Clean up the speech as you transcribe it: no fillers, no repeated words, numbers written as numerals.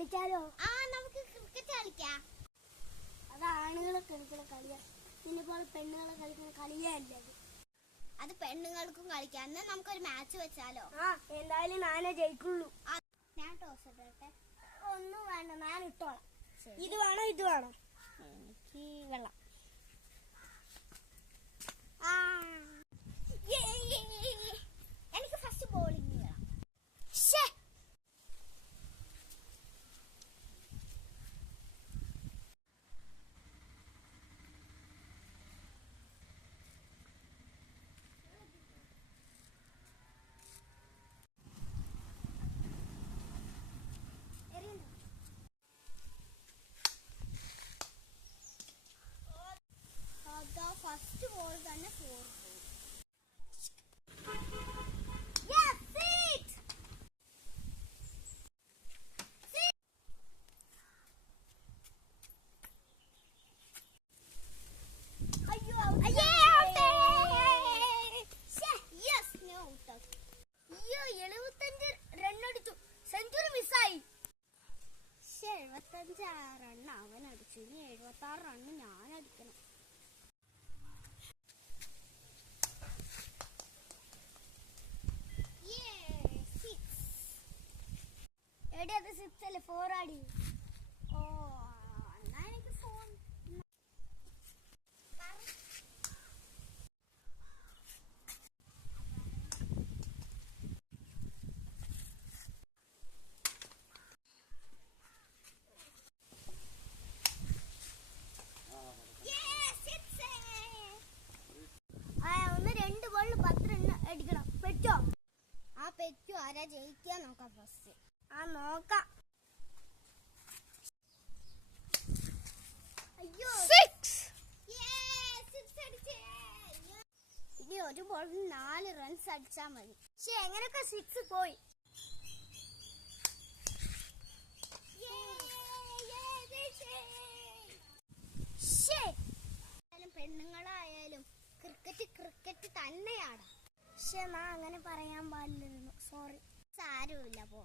കളിക്കാലോ? നമുക്ക് ക്രിക്കറ്റ് കളിക്കാം. അത് ആണുങ്ങളൊക്കെ കളിക്കുന്ന കളിയാ, നിന്നെ പോലെ പെണ്ണുങ്ങളെ കളിക്കുന്ന കളിയേ അല്ല അത് പെണ്ണുങ്ങൾക്കും കളിക്കാം. എന്നാ നമുക്കൊരു മാച്ച് വെച്ചാലോ? എന്തായാലും ഞാനേ ജയിക്കുള്ളൂ. ഞാൻ ടോസ് ഇടട്ടെ? ഒന്നും വേണ്ട, ഞാൻ ഇട്ടോളാം. ഇത് വേണോ ഇത് വേണോ? എനിക്ക് വെള്ളം. എനിക്ക് ഫസ്റ്റ് ബോളിംഗ് വേണം. ഫസ്റ്റ് ബോൾ തന്നെ 4 പോയി. റണ്ണ് അവൻ അടിച്ചു, ഇനി 76 റണ്ണ് ഞാൻ അടിക്കണം. എടി അത് 6 അല്ലേ, 4 ആടി. എന്നാ എനിക്ക് ഫോൺ. ഒന്ന് 2 ബോളിൽ 10 റണ്ണ് അടിക്കണം. പറ്റോ? പറ്റൂ. ആരാ ജയിക്കാൻ നോക്കാം ഫസ്റ്റ്. നോക്കാം. അയ്യോ, ഇനി ഒരു ബോളിൽ 4 റൺസ് അടിച്ചാ മതി. എങ്ങനെയൊക്കെ 6 പോയി. പെണ്ണുങ്ങളായാലും ക്രിക്കറ്റ് തന്നെയാണ്. ഞാൻ അങ്ങനെ പറയാൻ പാടില്ലായിരുന്നു, സോറി. സാരമില്ല, പോ.